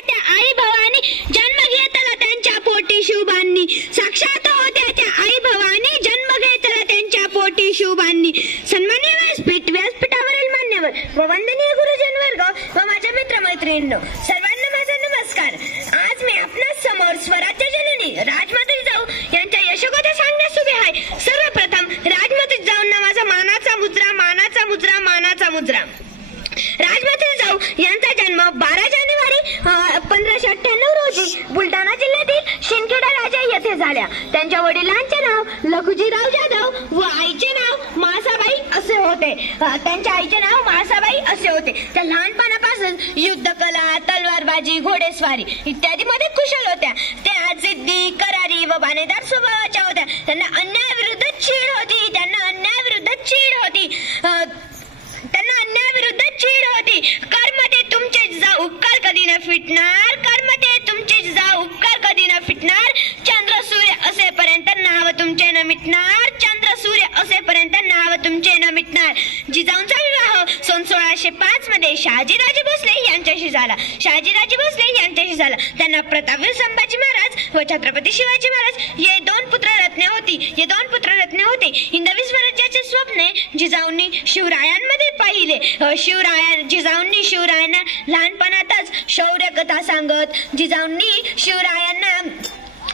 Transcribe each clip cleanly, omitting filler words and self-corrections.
त्या आई भवानी जन्म घेतला त्यांच्या पोटी शुभांनी, साक्षात होत्या त्या आई भवानी जन्म घेतला त्यांच्या पोटी शुभांनी. सन्माननीय व्यासपीठावरील मान्यवर व वंदनीय गुरुजन वर्ग व माझ्या मित्रमैत्रिणींनो, सर्वांना माझा नमस्कार. आज मी आपल्या समोर स्वराज्य जननी राजमाता जिजाऊ यांच्या यशोगाथा सांगण्यास उभे आहे. सर्वप्रथम राजमाता जिजाऊंना माझा मानाचा मुजरा, मानाचा मुजरा, मानाचा मुजरा. राजमाता जिजाऊ यांचा जन्म 12 जानेवारी 1598 रोजी बुलढाणा जिल्ह्यातील शिंदखेडा राजा येथे झाल्या. त्यांच्या वडिलांचे नाव लखुजीराव जाधव व आईचे नाव माळसाबाई असे होते. त्यांच्या आईचे नाव माळसाबाई असे होते. त्या लहानपणापासून युद्धकला, तलवारबाजी, घोडेस्वारी इत्यादी मध्ये कुशल होत्या. त्या जिद्दी, करारी व बाणेदार स्वभावाच्या होत्या. त्यांना अन्यायाविरुद्ध चीड होती. कर्म ते तुमचे जिजाऊ उपकार कधी न फिटणार, कर्म ते तुमचे जिजाऊ उपकार कधी न फिटणार. चंद्र सूर्य असेपर्यंत नाव तुमचे न मिटणार, चंद्र सूर्य असेपर्यंत नाव तुमचे न मिटणार. जिजाऊंचा विवाह सन 1605 मध्ये शहाजीराजे भोसले यांच्याशी झाला. त्यांना प्रतापवीर संभाजी महाराज व छत्रपती शिवाजी महाराज हे दोन पुत्ररत्ने होती. हिंदवी स्वराज्याचे स्वप्न जिजाऊंनी शिवरायांमध्ये पाहिले. जिजाऊंनी शिवरायांना लहानपणातच शौर्य कथा सांगत जिजाऊंनी शिवरायांना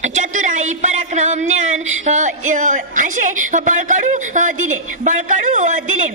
चतुराई, पराक्रम, ज्ञान असे बळकडू दिले.